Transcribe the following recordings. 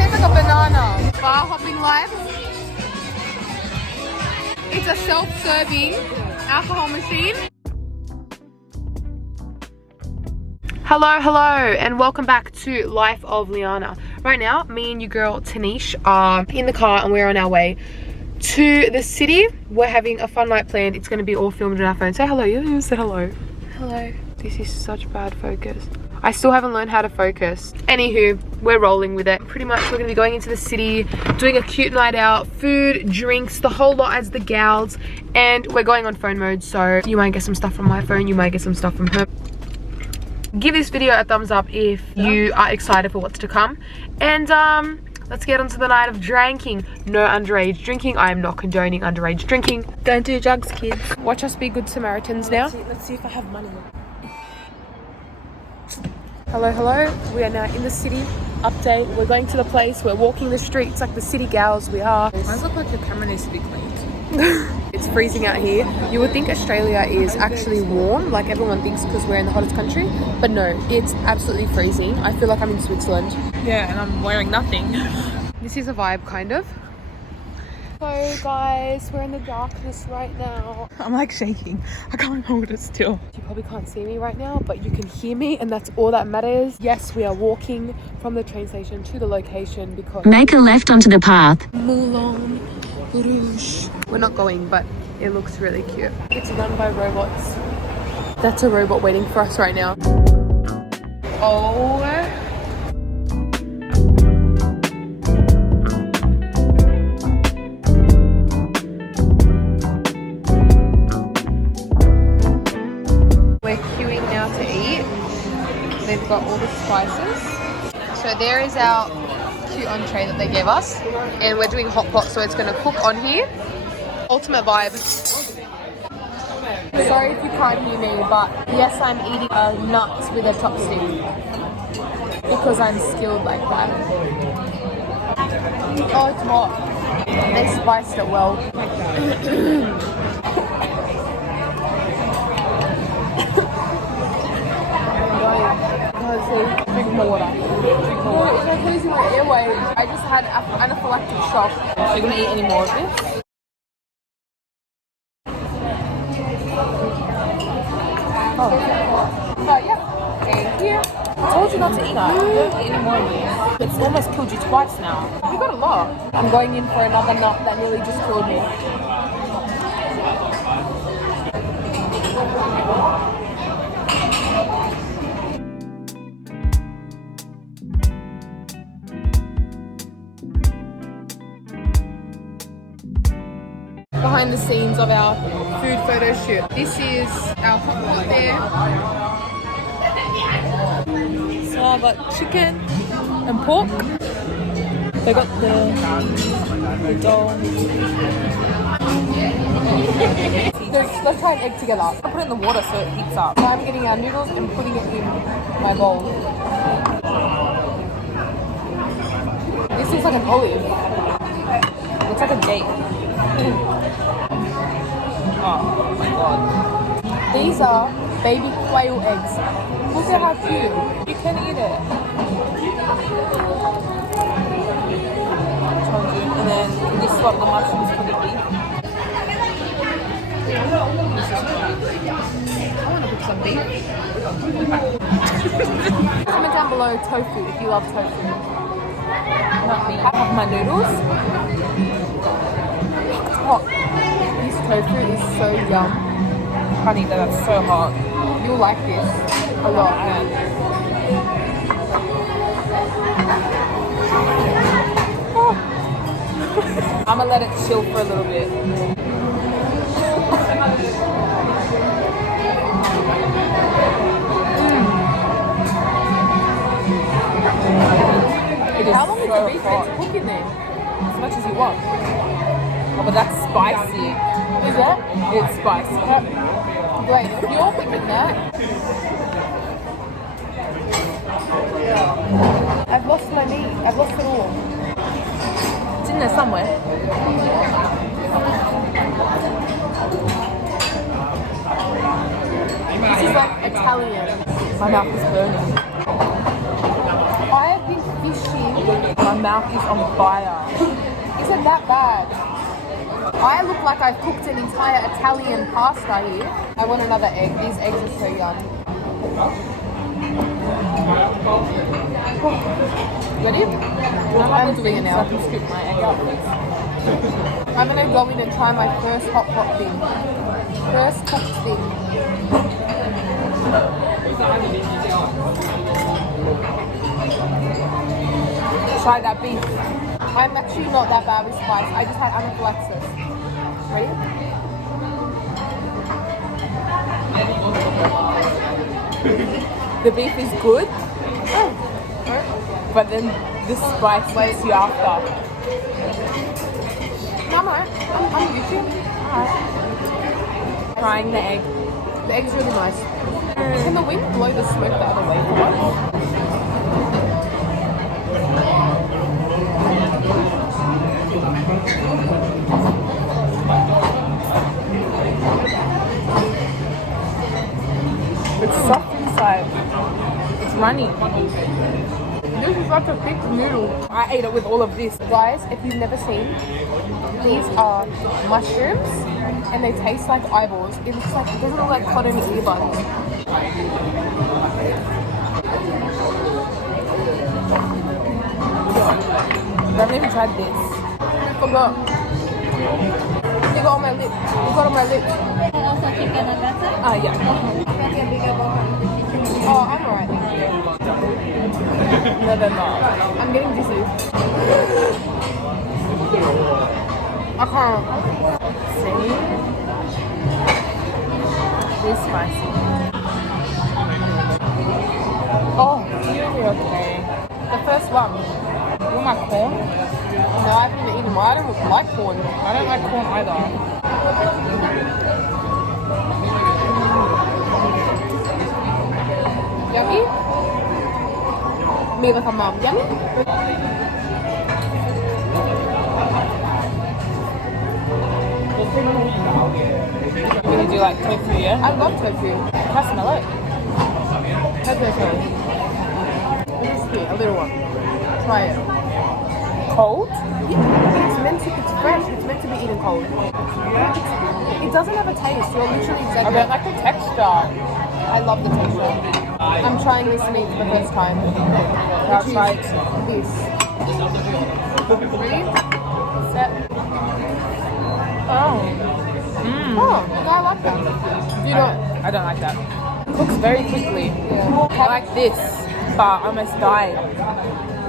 tastes like a banana. Bar hopping life. It's a self-serving alcohol machine. Hello, and welcome back to Life of Liana. Right now, me and your girl Tanish are in the car and we're on our way to the city. We're having a fun night planned. It's going to be all filmed on our phone. Say hello. You say hello. Hello. This is such bad focus. I still haven't learned how to focus. Anywho, we're rolling with it. Pretty much we're going to be going into the city, doing a cute night out, food, drinks, the whole lot as the gals, and we're going on phone mode, so you might get some stuff from my phone, you might get some stuff from her. Give this video a thumbs up if you are excited for what's to come, and let's get on to the night of drinking. No underage drinking. I am not condoning underage drinking. Don't do drugs, kids. Watch us be good Samaritans now. Let's see if I have money. Hello. We are now in the city. Update. We're going to the place. We're walking the streets like the city gals we are. Mine look like your camera needs to be cleaned. It's freezing out here. You would think Australia is actually warm, like everyone thinks because we're in the hottest country. But no, it's absolutely freezing. I feel like I'm in Switzerland. Yeah, and I'm wearing nothing. This is a vibe, kind of. So guys, we're in the darkness right now. I'm like shaking. I can't hold it still. You probably can't see me right now, but you can hear me, and that's all that matters. Yes, we are walking from the train station to the location because... Make a left onto the path. Moulin Rouge. We're not going, but it looks really cute. It's run by robots. That's a robot waiting for us right now. Oh. We're queuing now to eat. They've got all the spices. So there is our cute entree that they gave us, and we're doing hot pot, so it's going to cook on here. Ultimate vibe. Sorry if you can't hear me, but yes, I'm eating a nut with a chopstick because I'm skilled like that. Oh, it's hot. They spiced it well. Drink more water. It's like losing my airways. I just had anaphylactic shock. Are you gonna eat any more of this? Yeah. Thank you. I told you not to eat that. Don't eat any more of this. It's almost killed you twice now. You got a lot. I'm going in for another nut that nearly just killed me. Behind the scenes of our food photo shoot. This is our hot pot there. So I got chicken and pork. They got the dough. Let's try an egg together. I put it in the water so it heats up. So I'm getting our noodles and putting it in my bowl. This looks like an olive. Looks like a date. Oh my god. These are baby quail eggs. Look at how cute. You can eat it. And then you just swap the mushrooms for the beef. I want to cook some beef. Comment down below tofu if you love tofu. Not me. I have my noodles. It's hot. This tofu is so yum. Honey, that's so hot. You'll like this a lot. I'm gonna let it chill for a little bit. It is How long is so the beef hot. meant to cook in there? As much as you want. Oh, but that's spicy. Is that? It's spicy. Wait, if you're thinking that. I've lost my meat. I've lost it all. It's in there somewhere. This is like Italian. My mouth is burning. I have been fishing My mouth is on fire. Isn't that bad? I look like I've cooked an entire Italian pasta here. I want another egg. These eggs are so yummy. Ready? I'm doing it now. So I can scoop my egg out, please. I'm gonna go in and try my first hot pot thing. First cooked thing. Try that beef. I'm actually not that bad with spice. I just had anaphylactic. Ready? The beef is good, but then the spice hits you after. I'm used to it. Alright. Trying the egg. The egg's really nice. Can the wind blow the smoke the other way for us? It's soft inside. It's runny. This is like a thick noodle. I ate it with all of this. Guys, if you've never seen, these are mushrooms and they taste like eyeballs. It looks like, it doesn't look like cotton earbuds. I haven't even tried this. I forgot. You got on my lip. You got on my lip. Yeah. Oh, I'm alright, thank you. No, they're not. I'm getting dizzy. I can't. See? It's spicy. Oh, you're okay. The first one. You want my corn? No, I haven't eaten one. I don't like corn. I don't like corn either. Yummy? Me like a mum. Yummy? You do like tofu, yeah? I love tofu. I smell it. Tofu. This is here, a little one. Try it. Cold? It's meant to, it's fresh. It's meant to be eaten cold. It doesn't have a taste. You're literally I don't like the texture. I love the texture. I'm trying this meat for the first time. I'll try it. This. Ready? Set. Oh. Oh, I like that. Do you not? I don't like that. It cooks very quickly. Yeah. I like this, but I almost died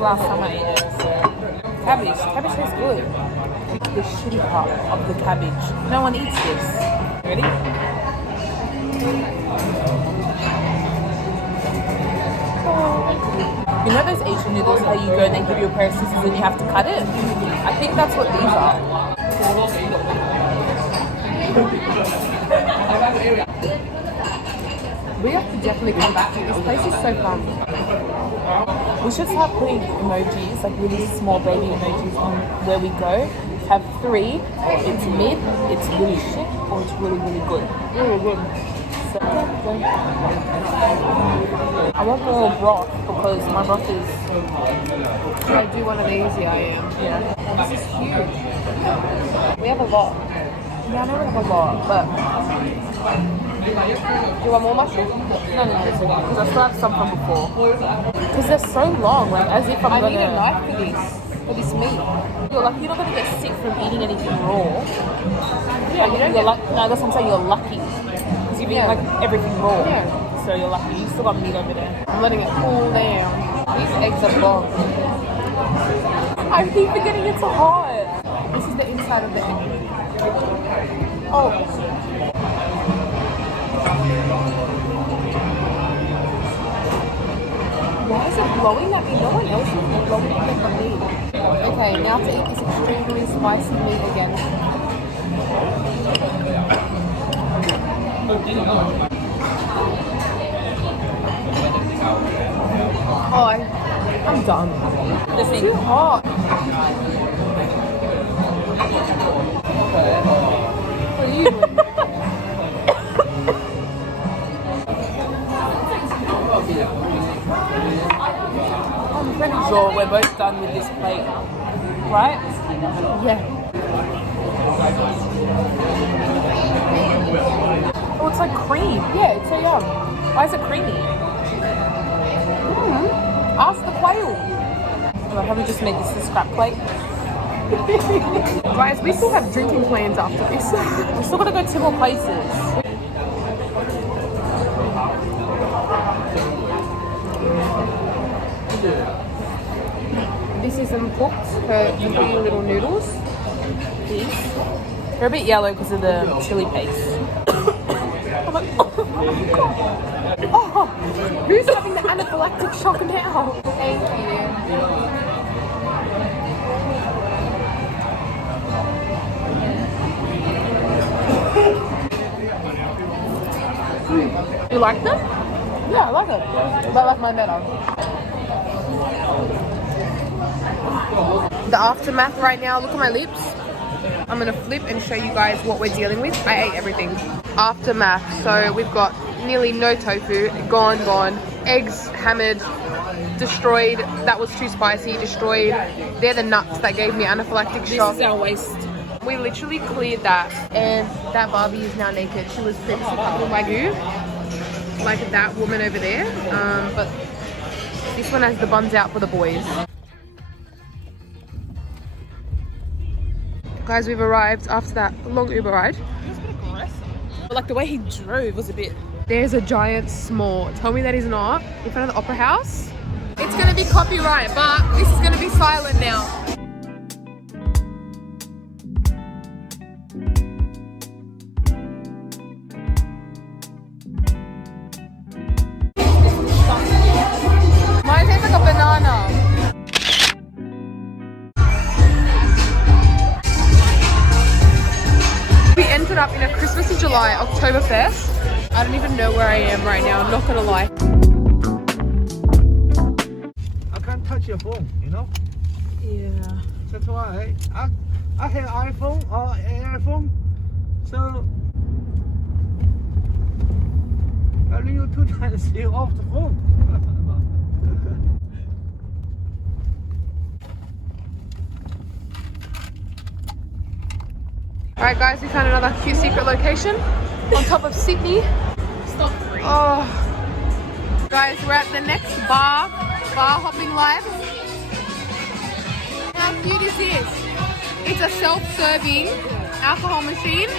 last time I ate it. So. Cabbage. Cabbage tastes good. The shitty part of the cabbage. No one eats this. Ready? You know those Asian noodles how you go and they give you a pair of scissors and you have to cut it? I think that's what these are. We have to definitely come back to this place. Is so fun. We should start putting emojis, like really small baby emojis on where we go. Have 3, it's mid, it's really shit, or it's really, really good. Really good. So, I want more broth because my broth is, Should I do one of these? Yeah, I am. yeah. This is huge. We have a lot. Yeah, I know we have a lot, but Do you want more mushrooms? no, it's okay, because I still have some from before. Because they're so long, like as if I'm I gonna... need a knife for this meat. You're like, you're not gonna get sick from eating anything raw. Yeah, you don't get... No, that's what I'm saying, you're lucky. Because you've eaten like everything raw. Yeah. So you're lucky. You still got meat over there. I'm letting it cool down. These eggs are bomb. I keep forgetting it's hot. This is the inside of the egg. Oh. Why is it blowing at me? No one else is blowing at me but me. Okay, now to eat this extremely spicy meat again. Oh, I'm done. The thing. Too hot. For you. I'm pretty sure we're both done with this plate, right? Yeah. Oh, it's like cream. Yeah, it's so yum. Why is it creamy? Ask the quail. Oh, have we just made this a scrap plate? Guys, we still have drinking plans after this. We still gotta go 2 more places. This is them cooked, her three little noodles. These. They're a bit yellow because of the chili paste. Oh my god. Oh, who's having the anaphylactic shock now? Thank you. You like them? Yeah, I like it. But I like mine better. The aftermath right now, look at my lips. I'm gonna flip and show you guys what we're dealing with. I ate everything. Aftermath, so we've got nearly no tofu, gone. Eggs hammered, destroyed. That was too spicy, destroyed. They're the nuts that gave me anaphylactic shock. This is our waste. We literally cleared that, and that Barbie is now naked. She was previously covered in Wagyu, like that woman over there. But this one has the buns out for the boys. Guys, we've arrived after that long Uber ride. It was a bit aggressive. But like the way he drove was a bit... There's a giant s'more. Tell me that is not in front of the Opera House. It's gonna be copyright, but this is gonna be silent now. Mine tastes like a banana. We ended up in a Christmas in July, Oktoberfest. I don't even know where I am right now, I'm not gonna lie. I can't touch your phone, you know? Yeah. That's why I have iPhone or iPhone, so I need you 2 times you off the phone. Alright guys, we found another cute secret location on top of Sydney. Stop free. Oh, guys, we're at the next bar hopping live. How cute is this? It's a self-serving alcohol machine.